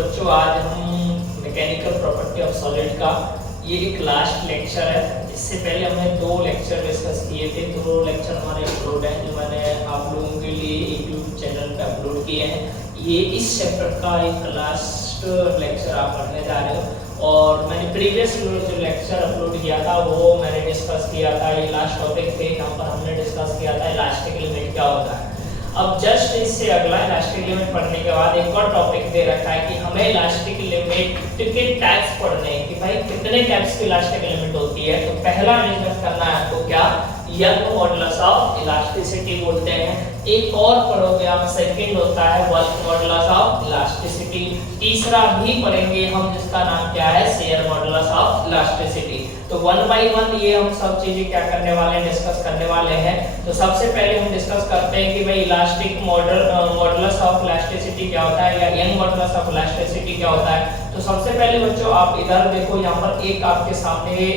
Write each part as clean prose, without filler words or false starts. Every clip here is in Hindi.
बच्चों आज हम मैकेनिकल प्रॉपर्टी ऑफ सॉलिड का ये एक लास्ट लेक्चर है। इससे पहले हमने 2 लेक्चर डिस्कस किए थे। 2 लेक्चर हमारे अपलोड हैं जो मैंने आप लोगों के लिए यूट्यूब चैनल पे अपलोड किए हैं। ये इस चैप्टर का एक लास्ट लेक्चर आप पढ़ने जा रहे हो और मैंने प्रीवियस जो लेक्चर अपलोड किया था वो मैंने डिस्कस किया था। ये लास्ट टॉपिक थे, यहाँ पर हमने डिस्कस किया था इलास्टिक लिमिट क्या होता है। अब जस्ट इससे अगला इलास्टिक लिमिट पढ़ने के बाद एक और टॉपिक दे रखा है कि हमें इलास्टिक लिमिट के टाइप्स पढ़ने हैं कि भाई कितने टाइप्स की इलास्टिक लिमिट होती है। तो पहला डिस्कस करना है आपको क्या, यंग मॉडुलस ऑफ इलास्टिसिटी बोलते हैं। एक और पढ़ोगे आप, सेकंड होता है वर्क मॉडुलस ऑफ इलास्टिसिटी। तीसरा भी पढ़ेंगे हम जिसका नाम क्या है, शेयर मॉडुलस ऑफ इलास्टिसिटी। तो 1 बाय 1 ये हम सब चीजें क्या करने वाले हैं, डिस्कस करने वाले हैं। तो सबसे पहले हम डिस्कस करते हैं कि भाई इलास्टिक मॉडुलस ऑफ इलास्टिसिटी क्या होता है या यंग मॉडुलस ऑफ इलास्टिसिटी क्या होता है। तो सबसे पहले बच्चों आप इधर देखो, यहाँ पर एक आपके सामने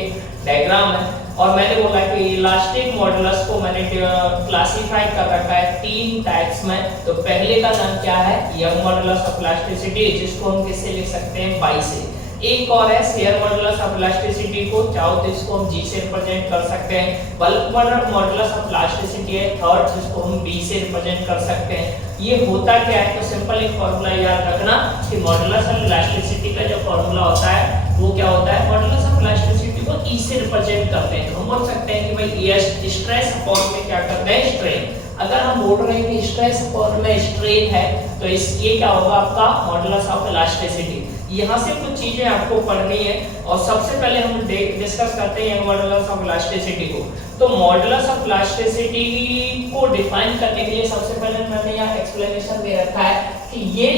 डायग्राम है और मैंने बोला कि इलास्टिक मॉडुलस को मैंने क्लासिफाई कर रखा है 3 टाइप्स में। तो पहले का नाम क्या है, यंग मॉडुलस ऑफ इलास्टिसिटी, जिसको हम किससे लिख सकते हैं, बाई से। एक और है शेयर मॉडुलस ऑफ इलास्टिसिटी को चाहो तो इसको हम जी से रिप्रेजेंट कर सकते हैं। बल्क मॉडुलस ऑफ इलास्टिसिटी है थर्ड, जिसको हम बी से रिप्रेजेंट कर सकते हैं। ये होता क्या है, तो सिंपल एक फॉर्मूला याद रखना कि मॉडुलस ऑफ इलास्टिसिटी का जो फॉर्मूला होता है वो क्या होता है, मॉडुलस ऑफ इलास्टिसिटी को ई से रिप्रेजेंट करते हैं। तो हम बोल सकते हैं कि भाई ये स्ट्रेस अपॉन में क्या करते हैं, स्ट्रेन। अगर हम बोल रहे हैं कि स्ट्रेस अपॉन में स्ट्रेन है तो इस ये क्या होगा आपका मॉडुलस ऑफ इलास्टिसिटी। यहाँ से कुछ चीजें आपको पढ़नी है और सबसे पहले हम डिस्कस करते हैं मॉडुलस ऑफ इलास्टिसिटी को। तो मॉडुलस ऑफ इलास्टिसिटी को डिफाइन करने के लिए सबसे पहले मैंने यहाँ एक्सप्लेनेशन दे रखा है कि ये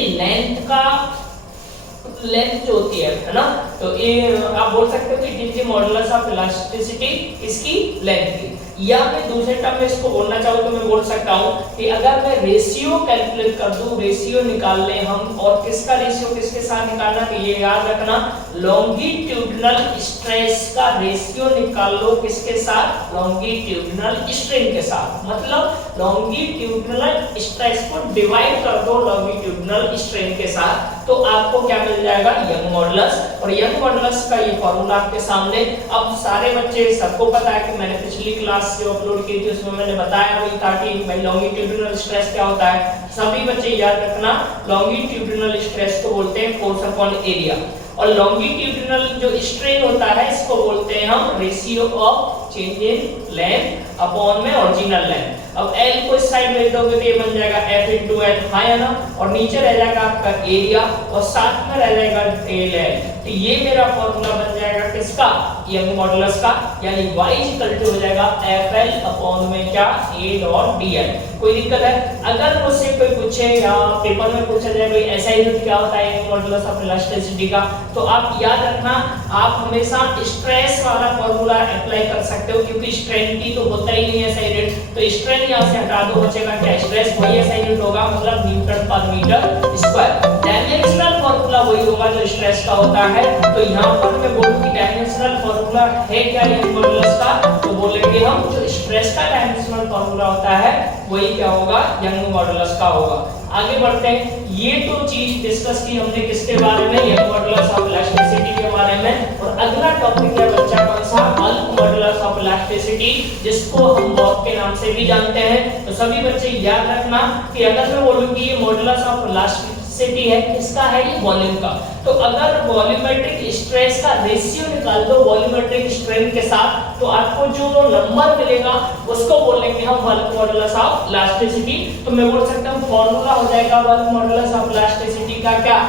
लेंथ जो होती है ना, तो ये आप बोल सकते हो कि it is the modulus of elasticity, इसकी लेंथ की। या मैं दूसरे टर्म में इसको बोलना चाहूँ तो मैं बोल सकता हूँ कि अगर मैं रेशियो कैलकुलेट कर दूं, रेशियो निकाल लें हम, और किसका रेशियो किसके साथ निकालना, तो ये याद रखना लॉन्गिट्यूडिनल स्ट्रेस का रेशियो निकाल लो किसके साथ, लॉन्गिट्यूडिनल स्ट्रेन के साथ। मतलब लॉन्गिट्यूडिनल स्ट्रेस को डिवाइड कर दो लॉन्गिट्यूडिनल स्ट्रेन के साथ, तो आपको क्या मिल जाएगा, यंग मॉडुलस। और यंग मॉडुलस का ये फॉर्मूला आपके सामने। अब सारे बच्चे सबको पता है कि मैंने पिछली क्लास जो अपलोड की थी उसमें मैंने बताया वही था कि भाई लॉन्गिट्यूडिनल स्ट्रेस क्या होता है। सभी बच्चे याद रखना लॉन्गिट्यूडिनल स्ट्रेस को बोलते हैं फोर्स अपॉन एरिया, और लॉन्गिट्यूडिनल जो स्ट्रेन होता है इसको बोलते हैं हम ratio of change in length upon में ओरिजिनल लेंथ। अब L को इस साइड में दोगे तो ये बन जाएगा F into L, हाँ है ना, और नीचे रह जाएगा आपका एरिया और साथ में रह जाएगा L। तो ये मेरा फॉर्मूला बन जाएगा किसका, यंग मॉडुलस का, यानी Y इक्वल टू हो जाएगा FL अपॉन में क्या, A डॉट DL। कोई दिक्कत है? अगर मुझसे कोई पूछे या पेपर में पूछा जाए भाई ऐसा यूनिट क्या होता है यंग मॉडुलस ऑफ इलास्टिसिटी का, तो आप याद रखना आप हमेशा स्ट्रेस वाला फॉर्मूला अप्लाई कर सकते हो, क्योंकि स्ट्रेन की तो होता ही नहीं ऐसा यूनिट। तो स्ट्रेन यहाँ से हटा दो, बचेगा क्या, स्ट्रेस वही ऐसा यूनिट होगा, मतलब न्यूटन पर मीटर स्क्वायर। डायमेंशनल फॉर्मूला वही होगा जो स्ट्रेस का होता है। तो यहाँ पर मैं बोलूं कि डायमेंशनल फॉर्मूला है क्या यंग मॉडुलस का, तो बोलेंगे हम जो स्ट्रेस का डायमेंशनल फॉर्मूला होता है वही क्या होगा, यंग मॉडुलस का होगा। आगे बढ़ते हैं। ये तो चीज डिस्कस की हमने किसके बारे में, यंग मॉडुलस ऑफ इलास्टिसिटी के बारे में। और अगला टॉपिक है बच्चा कौन सा, बल्क मॉडुलस ऑफ इलास्टिसिटी, जिसको हम बॉब के नाम से भी जानते हैं। तो सभी बच्चे याद रखना कि अगर मैं बोलूं कि ये मॉडुलस ऑफ इलास्टिसिटी है किसका है, ये वॉल्यूम का। तो अगर वॉल्यूमेट्रिक स्ट्रेस का रेशियो निकाल दो वॉल्यूमेट्रिक स्ट्रेन के साथ, तो आपको जो नंबर मिलेगा उसको बोलेंगे हम बल्क मॉडुलस ऑफ इलास्टिसिटी। तो मैं बोल सकता हूं फॉर्मूला हो जाएगा बल्क मॉडुलस ऑफ इलास्टिसिटी का क्या,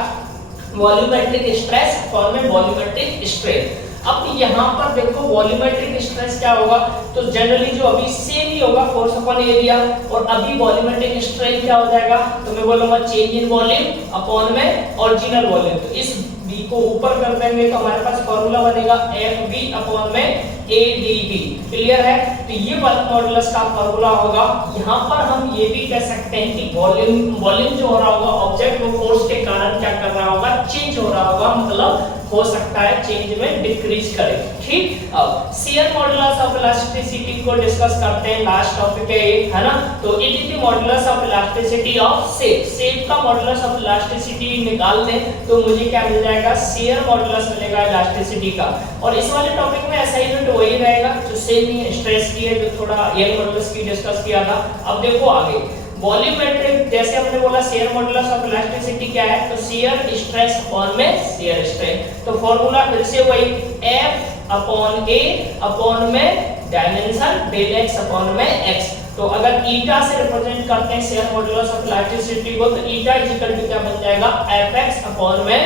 वॉल्यूमेट्रिक स्ट्रेस फॉर में वॉल्यूमेट्रिक स्ट्रेन। अब यहाँ पर देखो वॉल्यूमेट्रिक स्ट्रेस क्या होगा, तो जनरली जो अभी सेम ही होगा फोर्स अपॉन एरिया, और अभी वॉल्यूमेट्रिक स्ट्रेन क्या हो जाएगा, तो मैं बोलूंगा चेंज इन वॉल्यूम अपॉन में ओरिजिनल वॉल्यूम। तो इस v को ऊपर कर देंगे तो हमारे पास फॉर्मूला बनेगा FV अपॉन में AdV। क्लियर है? तो ये बल्क मॉडुलस का फॉर्मूला होगा। यहाँ पर हम ये भी कह सकते हैं कि वॉल्यूम जो हो रहा होगा ऑब्जेक्ट वो फोर्स के कारण क्या कर रहा होगा, चेंज चेंज हो रहा होगा, मतलब हो सकता है चेंज में डिक्रीज करे। ठीक, अब शियर मॉडुलस ऑफ इलास्टिसिटी को डिस्कस करते हैं। लास्ट टॉपिक है ये, है ना। तो it is the modulus of elasticity of shape. Shape का मॉडुलस ऑफ इलास्टिसिटी निकाल दें तो मुझे क्या मिल जाएगा, शियर मॉडुलस मिलेगा इलास्टिसिटी का। और इस वाले टॉपिक में असाइनमेंट वही रहेगा जो सेम ही स्ट्रेस की है, जो थोड़ा यल मॉडुलस की डिस्कस किया था। अब देखो आगे वॉल्यूमेट्रिक, जैसे हमने बोला शियर मॉडुलस ऑफ इलास्टिसिटी क्या है, तो शियर स्ट्रेस अपॉन में शियर स्ट्रेन। तो फॉर्मूला फिर से वही F अपॉन A अपॉन में डायमेंशन डेल x अपॉन में x। तो अगर ईटा से रिप्रेजेंट करते हैं शेयर मॉडुलस ऑफ इलास्टिसिटी को, तो ईटा इक्वल टू क्या बन जाएगा, Fx अपॉन में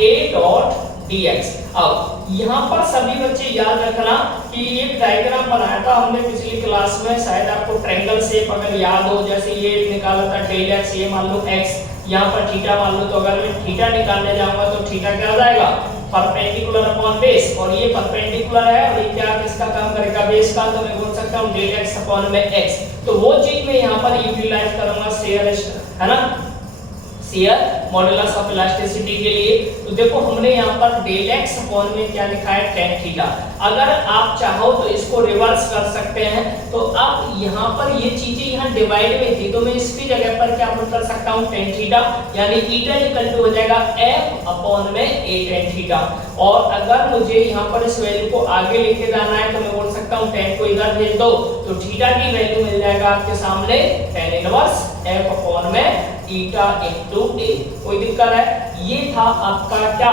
A डॉट dx। अब यहाँ पर सभी बच्चे याद रखना कि ये डायग्राम बनाया था हमने पिछली क्लास में, शायद आपको ट्रायंगल शेप अगर याद हो, जैसे ये निकाला था डेल x, ये मान लो x, यहाँ पर थीटा मान लो, तो अगर मैं थीटा निकालने जाऊंगा तो थीटा क्या हो जाएगा, परपेंडिकुलर अपॉन बेस, और ये परपेंडिकुलर है और ये क्या किसका काम करेगा, बेस का, तो मैं बोल सकता हूँ डेल x अपॉन में x। तो वो चीज मैं यहाँ पर यूटिलाइज करूंगा शेयर, है ना, शेयर मॉडुलस ऑफ इलास्टिसिटी के लिए। तो देखो हमने यहाँ पर डेल x अपॉन में क्या लिखा है, tan थीटा। अगर आप चाहो तो इसको रिवर्स कर सकते हैं। तो अब यहाँ पर ये चीजें यहाँ डिवाइड में थी, तो मैं इसकी जगह पर क्या कर सकता हूँ, tan थीटा, यानी ईटा इक्वल टू हो जाएगा f अपॉन में a tan थीटा। और अगर मुझे यहाँ पर इस वैल्यू को आगे लेके जाना है तो मैं बोल सकता हूँ tan को इधर भेज दो, तो थीटा की वैल्यू मिल जाएगा आपके सामने tan इनवर्स f अपॉन में ईटा इनटू a। कोई दिक्कत है? ये था आपका क्या,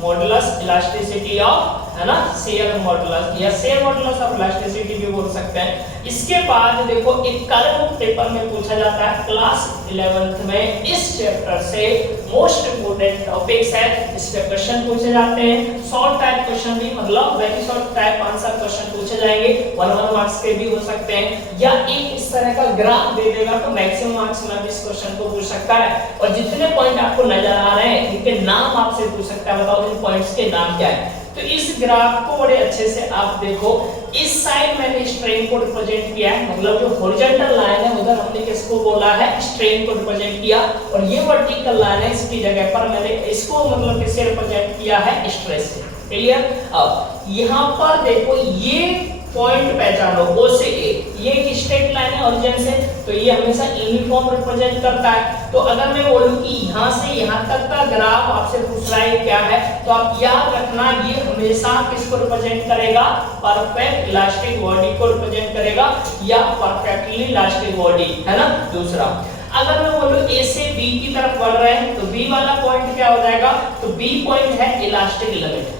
मॉडुलस इलास्टिसिटी ऑफ, है ना, शेयर मॉडुलस या शेयर मॉडुलस ऑफ इलास्टिसिटी भी बोल सकते हैं। इसके बाद देखो एक करंट पेपर में पूछा जाता है क्लास 11th में, इस चैप्टर से मोस्ट इंपोर्टेंट टॉपिक्स है, इस पे क्वेश्चन पूछे जाते हैं, शॉर्ट टाइप क्वेश्चन भी, मतलब very short type answer question पूछे जाएंगे, 1 मार्क्स के भी हो सकते हैं, या एक इस तरह का ग्राफ दे देगा तो मैक्सिमम मार्क्स में इस क्वेश्चन को पूछ सकता है। और जितने पॉइंट आपको नजर आ रहे हैं इनके नाम आपसे पूछ सकता है, बताओ इन पॉइंट्स के नाम क्या है। तो इस ग्राफ को बड़े अच्छे से आप देखो, इस साइड मैंने स्ट्रेन को रिप्रेजेंट किया है, मतलब जो हॉरिजॉन्टल लाइन है उधर हमने किसको बोला है, स्ट्रेन को रिप्रेजेंट किया, और ये वर्टिकल लाइन है इसकी जगह पर मैंने इसको मतलब किससे रिप्रेजेंट किया है, स्ट्रेस से। क्लियर? अब यहाँ पर देखो ये पॉइंट पहचानो O से A, ये एक स्ट्रेट लाइन है ओरिजिन से, तो ये हमेशा यूनिफॉर्म रिप्रेजेंट करता है। तो अगर मैं बोलूं कि यहाँ से यहाँ तक का ग्राफ आपसे पूछ रहा है क्या है, तो आप याद रखना ये हमेशा किसको रिप्रेजेंट करेगा, परफेक्ट इलास्टिक बॉडी को रिप्रेजेंट करेगा, या परफेक्टली इलास्टिक बॉडी, है ना। दूसरा, अगर मैं बोलूं A से B की तरफ बढ़ रहे हैं तो B वाला पॉइंट क्या हो जाएगा, तो B पॉइंट है इलास्टिक लिमिट।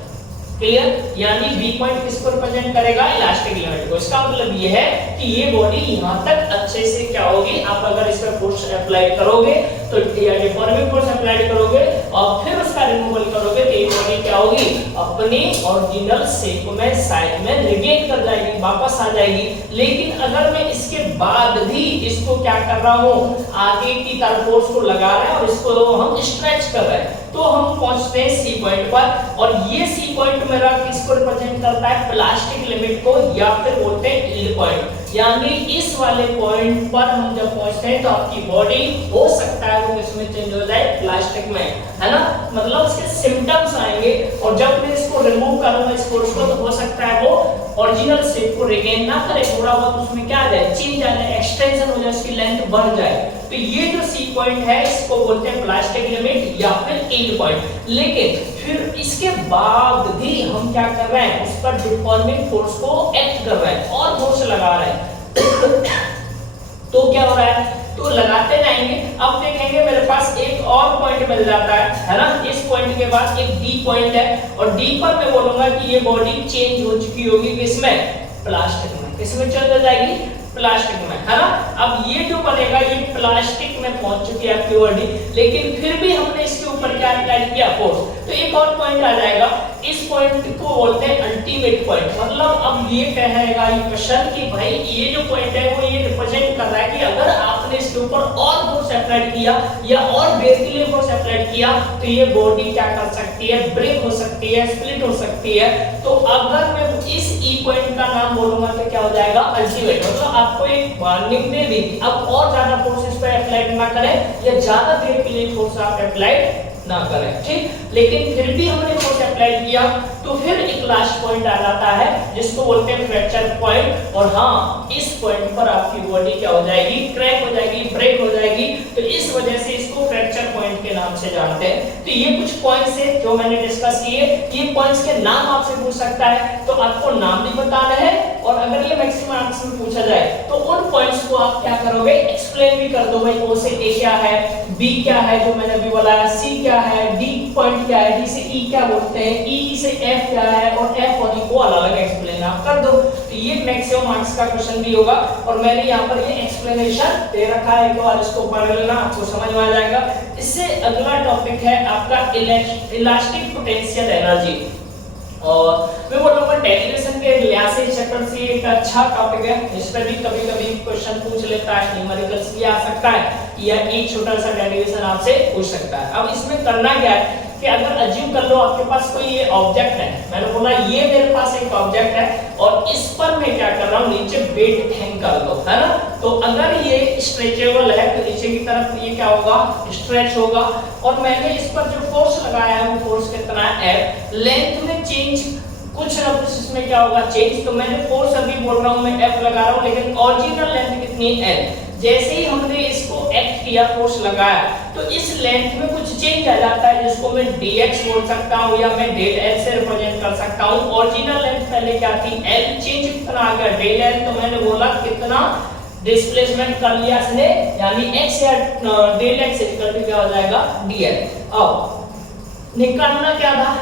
क्लियर? यानी बी पॉइंट किसको रिप्रेजेंट करेगा, इलास्टिक लिमिट को। इसका मतलब ये है कि ये बॉडी यहाँ तक अच्छे से क्या होगी, आप अगर इस पर फोर्स अप्लाई करोगे तो डिफॉर्मिंग फोर्स अप्लाई करोगे और फिर उसका रिमूवल करोगे तो ये बॉडी क्या होगी, अपनी ओरिजिनल शेप में साइड में रिगेन कर जाएगी, वापस आ जाएगी। लेकिन अगर मैं इसके बाद भी इसको क्या कर रहा हूँ, आगे की तरफ फोर्स को लगा रहे हैं और इसको हम स्ट्रेच कर रहे हैं, तो हम पहुंचते हैं सी पॉइंट पर। और ये सी पॉइंट मेरा किसको रिप्रेजेंट करता है, प्लास्टिक लिमिट को, या फिर बोलते हैं यील्ड पॉइंट। यानी इस वाले पॉइंट पर हम जब पहुंचते हैं तो आपकी बॉडी हो सकता है वो किसमें चेंज हो जाए, प्लास्टिक में, है ना। मतलब उसके सिम्टम्स आएंगे, और जब मैं इसको रिमूव करूंगा इस फोर्स को, तो हो सकता है वो ओरिजिनल शेप को रिगेन ना करे, थोड़ा बहुत उसमें क्या आ जाए, चेंज आ जाए, एक्सटेंशन हो जाए, उसकी लेंथ बढ़ जाए। तो ये जो सी पॉइंट है इसको बोलते हैं प्लास्टिक लिमिट या फिर यील्ड पॉइंट। लेकिन फिर इसके बाद भी हम क्या कर रहे हैं, उस पर डिफॉर्मिंग फोर्स को एक्ट कर रहे हैं और फोर्स लगा रहे हैं तो क्या हो रहा है, तो लगाते जाएंगे। अब देखेंगे मेरे पास एक और पॉइंट मिल जाता है ना। इस पॉइंट के बाद एक डी पॉइंट है, और डी पर मैं बोलूंगा कि ये बॉडी चेंज हो चुकी होगी किसमें, प्लास्टिक में। किसमें चेंज हो जाएगी, प्लास्टिक में, है ना। अब ये जो बनेगा ये प्लास्टिक में पहुंच चुकी है आपकी बॉडी, लेकिन फिर भी हमने इसके ऊपर क्या अप्लाई किया, फोर्स। तो एक और पॉइंट आ जाएगा, इस पॉइंट को बोलते हैं अल्टीमेट पॉइंट। मतलब अब ये कहेगा ये क्वेश्चन कि भाई ये जो पॉइंट है वो ये रिप्रेजेंट कर रहा है कि अगर आपने इसके ऊपर और फोर्स अप्लाई किया या और वेट के लिए फोर्स अप्लाई किया तो ये बॉडी क्या कर सकती है, ब्रेक हो सकती है, स्प्लिट हो सकती है। तो अगर मैं इस ई पॉइंट का नाम बोलूंगा तो क्या हो जाएगा, अल्टीमेट। मतलब आपको एक वार्निंग दे दी, अब और ज्यादा फोर्स इस पर अप्लाई ना करें या ज्यादा देर के लिए फोर्स आप अप्लाई ना करें, ठीक। लेकिन फिर भी हमने फोर्स अप्लाई किया तो फिर एक लास्ट पॉइंट आ जाता है जिसको बोलते हैं फ्रैक्चर पॉइंट। और हाँ, इस पॉइंट पर आपकी बॉडी क्या हो जाएगी, क्रैक हो जाएगी, ब्रेक हो जाएगी। तो इस वजह से इसको फ्रैक्चर पॉइंट के नाम से जानते हैं। तो ये कुछ पॉइंट्स है जो मैंने डिस्कस किए। ये पॉइंट्स के नाम आपसे पूछ सकता है, तो आपको नाम भी बताना है। और अगर ये मैक्सिमम मार्क्स में पूछा जाए तो उन पॉइंट्स को आप क्या करोगे, एक्सप्लेन भी कर दो भाई। ओ से ए क्या है, बी क्या है जो मैंने अभी बोला, सी क्या है, डी पॉइंट क्या है, डी से ई क्या बोलते हैं, ई से एफ क्या है, और एफ और ई को अलग-अलग एक्सप्लेन आप कर दो। तो ये मैक्सिमम मार्क्स का क्वेश्चन भी होगा। और मैंने यहाँ पर ये एक्सप्लेनेशन दे रखा है, एक बार इसको पढ़ लेना, आपको समझ में आ जाएगा। इससे अगला टॉपिक है आपका इलास्टिक पोटेंशियल एनर्जी। और मैं बोलूंगा डेरिवेशन के लिहाज से चैप्टर से एक अच्छा टॉपिक है। इस पे भी कभी-कभी क्वेश्चन पूछ लेता है, न्यूमेरिकल्स भी आ सकता है, या एक छोटा सा डेरिवेशन आपसे पूछ सकता है। अब इसमें करना क्या है कि अगर अज्यूम कर लो आपके पास कोई ये ऑब्जेक्ट है, मैंने बोला ये मेरे पास एक ऑब्जेक्ट है और इस पर मैं क्या कर रहा हूँ, नीचे वेट हैंग कर दो, है ना। तो अगर ये स्ट्रेचेबल है तो नीचे की तरफ ये क्या होगा, स्ट्रेच होगा। और मैंने इस पर जो फोर्स लगाया है वो फोर्स कितना है, F। लेंथ में चेंज कुछ ना कुछ इसमें क्या होगा, चेंज। तो मैंने फोर्स अभी बोल रहा हूँ मैं F लगा रहा हूँ, लेकिन ओरिजिनल लेंथ कितनी है, L। जैसे ही हमने इसको एक्ट किया, फोर्स लगाया, तो इस लेंथ में कुछ चेंज आ जाता है जिसको मैं dx बोल सकता हूँ या मैं डेल l से रिप्रेजेंट कर सकता हूँ। ओरिजिनल लेंथ पहले क्या थी, L, चेंज कितना आ गया, डेल l। तो मैंने बोला कितना डिस्प्लेसमेंट कर लिया इसने, यानी x या डेल x इक्वल टू क्या हो जाएगा, dl। अब निकालना क्या था,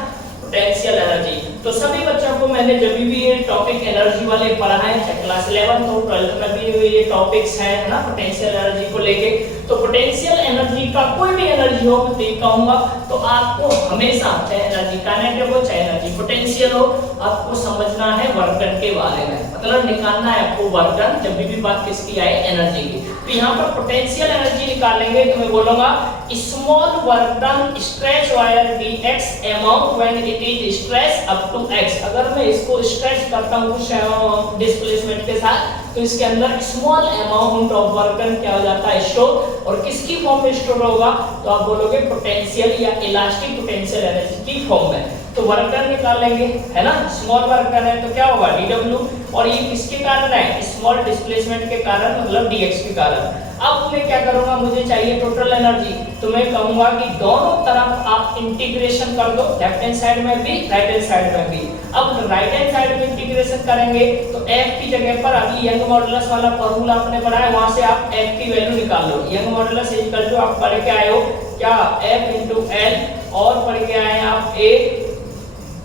पोटेंशियल एनर्जी। तो सभी बच्चों को मैंने जब भी ये टॉपिक एनर्जी वाले पढ़ाए, चाहे क्लास 11 और 12 में भी ये टॉपिक्स हैं ना पोटेंशियल एनर्जी को लेके। तो पोटेंशियल एनर्जी का कोई भी एनर्जी हो मैं कहूंगा तो आपको हमेशा, चाहे एनर्जी काइनेटिक हो चाहे एनर्जी पोटेंशियल हो, आपको समझना है वर्क डन के बारे में, मतलब निकालना है आपको वर्क डन जब भी बात किसकी आए, एनर्जी की। तो यहाँ पर पोटेंशियल एनर्जी निकालेंगे तो मैं बोलूंगा small work done stretch wire dx amount when it is stretch up to x। अगर मैं इसको स्ट्रेच करता हूँ कुछ डिस्प्लेसमेंट के साथ, तो इसके अंदर small amount of work done क्या हो जाता है, स्टोर। और किसकी फॉर्म में स्टोर होगा, तो आप बोलोगे पोटेंशियल या इलास्टिक पोटेंशियल एनर्जी की फॉर्म में। तो वर्क डन निकाल लेंगे, है ना। स्मॉल वर्क डन है तो क्या होगा, dw। और ये किसके कारण है, स्मॉल डिस्प्लेसमेंट के कारण, मतलब dx के कारण। अब मैं क्या करूंगा, मुझे चाहिए टोटल एनर्जी, तो मैं कहूंगा कि दोनों तरफ आप इंटीग्रेशन कर दो, लेफ्ट हैंड साइड में भी राइट हैंड साइड में भी। अब राइट हैंड साइड में इंटीग्रेशन करेंगे तो f की जगह पर अभी यंग मॉडुलस वाला फार्मूला आपने पढ़ा है, वहां से आप f की वैल्यू निकाल लो। यंग मॉडुलस इक्वल टू आप पढ़ के आए हो क्या, f * l, और पढ़ के आए आप a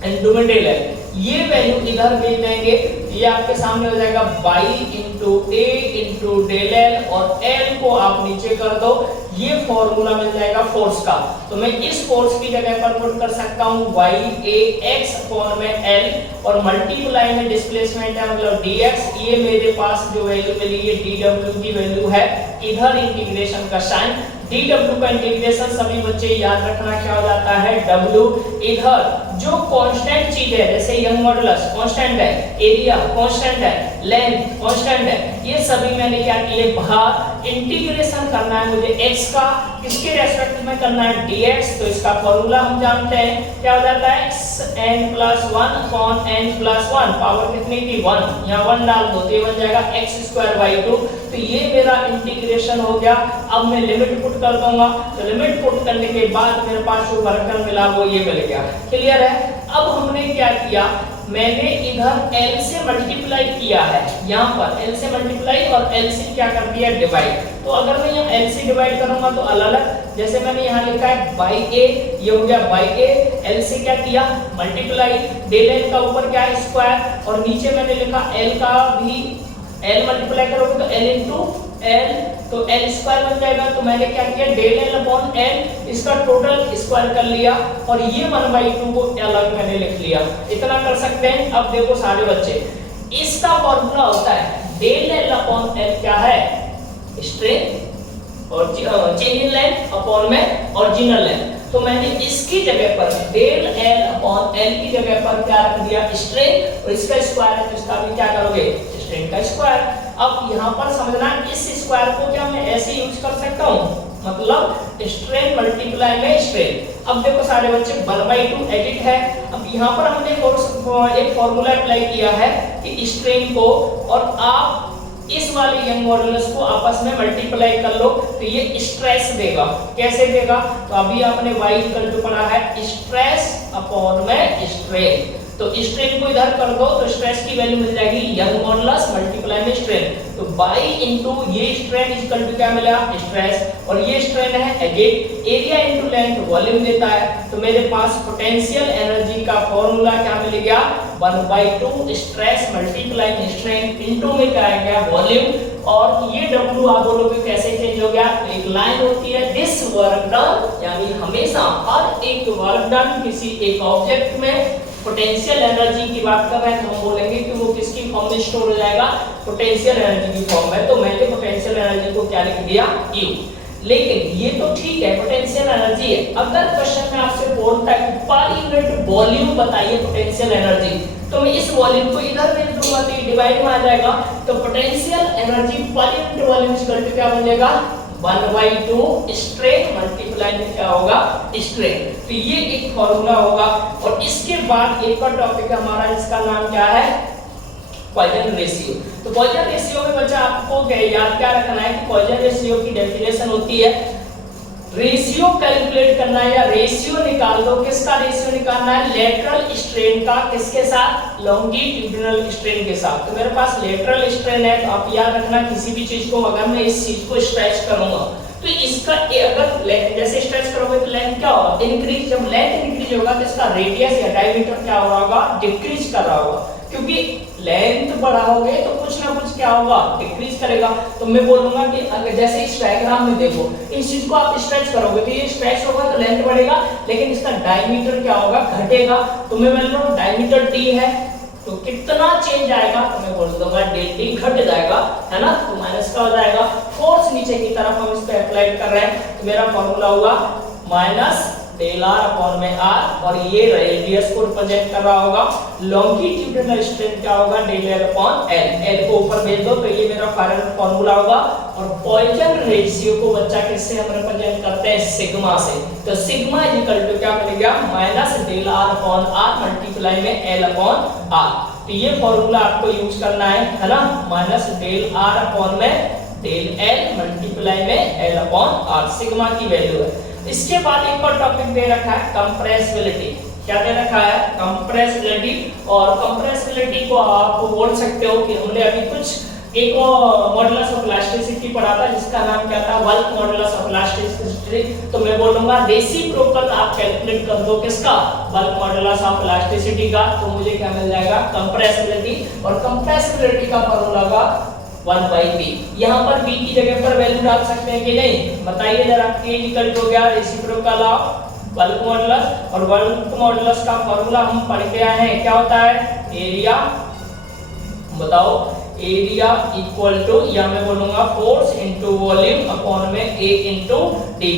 * डेल l। ये वैल्यू इधर भेज देंगे, ये आपके सामने हो जाएगा y * a * डेल l, और l को आप नीचे कर दो, ये फॉर्मूला मिल जाएगा फोर्स का। तो मैं इस फोर्स की जगह पर पुट कर सकता हूँ y a x अपॉन में l, और मल्टीप्लाई में डिस्प्लेसमेंट है मतलब dx। ये मेरे पास जो वैल्यू मिली है dw की वैल्यू है, इधर इंटीग्रेशन का साइन, dw का इंटीग्रेशन सभी बच्चे याद रखना क्या हो जाता है, w। इधर जो कांस्टेंट चीज है, जैसे यंग मॉडुलस कांस्टेंट है, एरिया कांस्टेंट है, लेंथ कांस्टेंट है, ये सभी मैंने क्या किए बाहर। इंटीग्रेशन करना है मुझे x का, किसके रेस्पेक्ट में करना है, dx। तो इसका फॉर्मूला हम जानते हैं क्या हो जाता है, xn+1 अपॉन n+1, पावर कितनी थी 1, यहाँ 1 डाल दो तो ये बन जाएगा x²/2। तो ये मेरा इंटीग्रेशन हो गया। अब मैं लिमिट पुट कर दूंगा, तो लिमिट पुट करने के बाद मेरे पास जो वर्क डन मिला वो ये मिल गया, क्लियर है। अब हमने क्या किया, मैंने इधर l से मल्टीप्लाई किया है, यहाँ पर l से मल्टीप्लाई और l से क्या कर दिया, डिवाइड। तो अगर मैं यहाँ l से डिवाइड करूंगा तो अलग, जैसे मैंने यहाँ लिखा है बाई a, ये हो गया बाई a, l से क्या किया, मल्टीप्लाई, डेल l का ऊपर क्या है, स्क्वायर, और नीचे मैंने लिखा l का भी l मल्टीप्लाई करोगे तो l इंटू l, तो l² बन जाएगा। तो मैंने क्या किया, डेल l अपॉन l, इसका टोटल स्क्वायर कर लिया, और ये 1/2 को अलग मैंने लिख लिया। इतना कर सकते हैं। अब देखो सारे बच्चे, इसका फॉर्मूला होता है डेल l अपॉन l क्या है, स्ट्रेन, और चेंज इन लेंथ अपॉन में ओरिजिनल लेंथ। तो मैंने इसकी जगह पर डेल l अपॉन l की जगह पर क्या रख दिया, स्ट्रेन, और इसका स्क्वायर है तो इसका भी क्या करोगे, स्ट्रेन का स्क्वायर। अब यहाँ पर समझना, इस स्क्वायर को क्या मैं ऐसे यूज कर सकता हूँ, मतलब स्ट्रेन मल्टीप्लाई में स्ट्रेन। अब देखो सारे बच्चे 1/2 एडिट है। अब यहाँ पर हमने एक फॉर्मूला अप्लाई किया है कि स्ट्रेन को और आप इस वाले यंग मॉडुलस को आपस में मल्टीप्लाई कर लो तो ये स्ट्रेस देगा। कैसे देगा? तो अभी आपने y इक्वल टू पढ़ा है स्ट्रेस अपॉन में स्ट्रेन, तो स्ट्रेन को इधर कर दो तो स्ट्रेस की वैल्यू मिल जाएगी यंग मॉडुलस मल्टीप्लाई में स्ट्रेन, तो y इनटू ये स्ट्रेन इक्वल टू क्या मिला? स्ट्रेस, और ये स्ट्रेन है again area into length volume देता है, तो मेरे पास पोटेंशियल एनर्जी का फॉर्मूला क्या मिल गया? 1/2 स्ट्रेस मल्टीप्लाई में स्ट्रेन इनटू में क्या आ गया? वॉल्यूम, और ये W आप बोलोगे कैसे चेंज हो गया? तो एक लाइन होती है दिस वर्क डन, यानी हमेशा हर एक वर्क डन किसी एक ऑब्जेक्ट में पोटेंशियल एनर्जी की बात कर रहे हैं तो हम बोलेंगे कि वो किसकी फॉर्म में स्टोर हो जाएगा? पोटेंशियल एनर्जी की फॉर्म में। तो मैंने पोटेंशियल एनर्जी को क्या लिख दिया? Q। लेकिन ये तो ठीक है पोटेंशियल एनर्जी है, अगर क्वेश्चन में आपसे बोलता है कि पर यूनिट वॉल्यूम बताइए पोटेंशियल एनर्जी, तो मैं इस वॉल्यूम को इधर भेज दूंगा तो ये डिवाइड में आ जाएगा, तो potential energy per unit volume equal to क्या बन जाएगा? 1/2 स्ट्रेन मल्टीप्लाई में क्या होगा? स्ट्रेन। तो ये एक फॉर्मूला होगा। और इसके बाद एक और टॉपिक हमारा जिसका नाम क्या है? Poisson ratio. तो पॉइजन रेशियो में बच्चा आपको याद क्या रखना है कि पॉइजन रेशियो की डेफिनेशन होती है रेशियो कैलकुलेट करना है या रेशियो निकाल दो। किसका रेशियो निकालना है? लेटरल स्ट्रेन का किसके साथ? लॉन्गिट्यूडिनल स्ट्रेन के साथ। तो मेरे पास लेटरल स्ट्रेन है, तो आप याद रखना किसी भी चीज को अगर मैं इस चीज को स्ट्रेच करूंगा तो इसका अगर जैसे स्ट्रेच करोगे तो लेंथ क्या होगा? इंक्रीज। जब लेंथ इंक्रीज होगा तो इसका रेडियस या डायमीटर क्या हो रहा होगा? डिक्रीज कर रहा होगा, क्योंकि लेंथ बढ़ाओगे तो कुछ ना कुछ क्या होगा? डिक्रीज करेगा। तो मैं बोलूंगा कि अगर जैसे इस डायग्राम में देखो, इस चीज को आप स्ट्रेच करोगे तो ये स्ट्रेच होगा तो लेंथ बढ़ेगा, लेकिन इसका डायमीटर क्या होगा? घटेगा। तो मैं बोल रहा हूं डायमीटर d है तो कितना चेंज आएगा? तो मैं बोल दूंगा dt घट जाएगा, है ना, तो माइनस का हो जाएगा। फोर्स नीचे की तरफ हम इस पे अप्लाई कर रहे हैं, तो मेरा फॉर्मूला होगा माइनस डेल r अपॉन में r, और ये रेडियस को रिप्रेजेंट कर रहा होगा। लॉन्गिट्यूडिनल स्ट्रेन क्या होगा? Del l upon l, l को ऊपर भेज दो तो ये मेरा फाइनल फॉर्मूला होगा। और पॉइजन रेशियो को बच्चा किससे हम रिप्रेजेंट करते हैं? सिग्मा से। तो सिग्मा इक्वल टू क्या मिलेगा? Minus del r upon r multiply में l अपॉन r। तो ये फॉर्मूला आपको यूज करना है ना, माइनस डेल r अपॉन में डेल l मल्टीप्लाई में l अपॉन r, सिग्मा की वैल्यू है। इसके बाद एक और टॉपिक दे रखा है कंप्रेसिबिलिटी। क्या दे रखा है? कंप्रेसिबिलिटी। और कंप्रेसिबिलिटी को आप बोल सकते हो कि हमने अभी कुछ एक मॉडुलस ऑफ इलास्टिसिटी पढ़ा था जिसका नाम क्या था? Work modulus of elasticity. तो मैं बोलूंगा रेसिप्रोकल आप कैलकुलेट कर दो किसका? वर्क मॉडुलस ऑफ इलास्टिसिटी का, तो मुझे क्या मिल जाएगा? कंप्रेसिबिलिटी। और कंप्रेसिबिलिटी का फॉर्मूला का 1/b। यहाँ पर b की जगह पर वैल्यू डाल सकते हैं कि नहीं? बताइए जरा। k इक्वल हो गया रेसिप्रोकल ऑफ वर्क मॉडुलस, और वर्क मॉडुलस का फॉर्मूला हम पढ़ के आए हैं, क्या होता है? एरिया, बताओ, एरिया इक्वल टू, या मैं बोलूंगा फोर्स इनटू वॉल्यूम अपॉन में a इनटू d।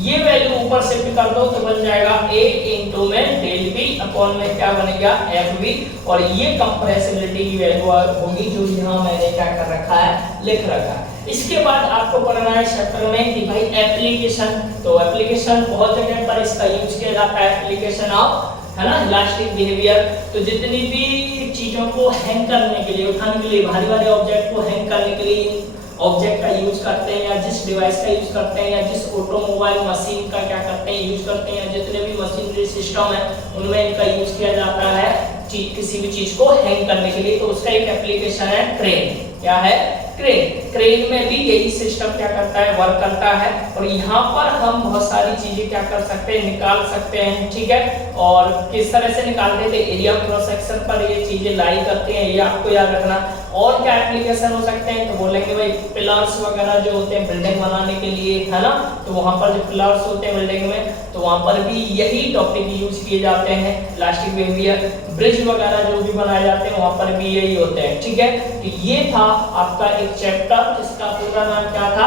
ये वैल्यू ऊपर से भी कर दो तो बन जाएगा a इनटू में डेल v अपॉन में क्या बनेगा? fv। और ये कंप्रेसिबिलिटी की वैल्यू होगी जो यहाँ मैंने क्या कर रखा है? लिख रखा है। इसके बाद आपको पढ़ना है चैप्टर में कि भाई एप्लीकेशन। तो एप्लीकेशन बहुत जगह पर इसका यूज किया जाता है, एप्लीकेशन ऑफ, है ना, इलास्टिक बिहेवियर। तो जितनी भी चीजों को हैंग करने के लिए, उठाने के लिए, भारी भारी ऑब्जेक्ट को हैंग करने के लिए ऑब्जेक्ट का यूज करते हैं, या जिस डिवाइस का यूज करते हैं, या जिस ऑटोमोबाइल मशीन का क्या करते हैं? यूज करते हैं, जितने भी मशीनरी सिस्टम है उनमें इनका यूज किया जाता है किसी भी चीज को हैंग करने के लिए। तो उसका एक एप्लीकेशन है क्रेन। क्या है? क्रेन। क्रेन में भी यही सिस्टम क्या करता है? वर्क करता है। और यहाँ पर हम बहुत सारी चीजें क्या कर सकते हैं? निकाल सकते हैं, ठीक है। और किस तरह से निकालते हैं? एरिया क्रॉस सेक्शन पर ये चीजें लाई करते हैं, ये आपको याद रखना। और क्या एप्लीकेशन हो सकते हैं? तो बोलेंगे भाई पिलर्स वगैरह जो होते हैं बिल्डिंग बनाने के लिए, है ना, तो वहां पर जो पिलर्स होते हैं बिल्डिंग में, तो वहां पर भी यही टॉपिक यूज किए जाते हैं, इलास्टिक बिहेवियर। ब्रिज वगैरह जो भी बनाए जाते हैं वहां पर भी यही होते हैं, ठीक है। तो ये था आपका एक चैप्टर जिसका पूरा नाम क्या था?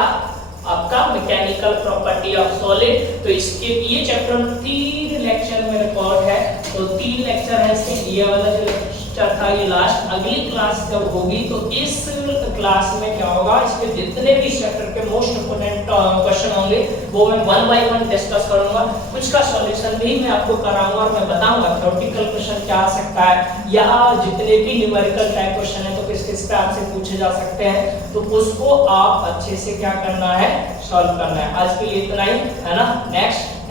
आपका मैकेनिकल प्रॉपर्टी ऑफ सॉलिड। तो इसके ये चैप्टर 3 लेक्चर में रिकॉर्ड है, तो 3 लेक्चर है इसके। ये वाला जो लेक्चर था ये लास्ट, अगली क्लास जब होगी तो इस क्लास में क्या होगा, इसके जितने भी चैप्टर के मोस्ट इंपोर्टेंट क्वेश्चन होंगे वो मैं वन बाय वन डिस्कस करूंगा, कुछ का सॉल्यूशन भी मैं आपको कराऊंगा और मैं बताऊंगा थ्योरेटिकल क्वेश्चन क्या आ सकता है या जितने भी न्यूमेरिकल टाइप क्वेश्चन है तो किस किस पे आपसे पूछे जा सकते हैं, तो उसको आप अच्छे से क्या करना है, सॉल्व करना है। आज के लिए इतना ही है ना, नेक्स्ट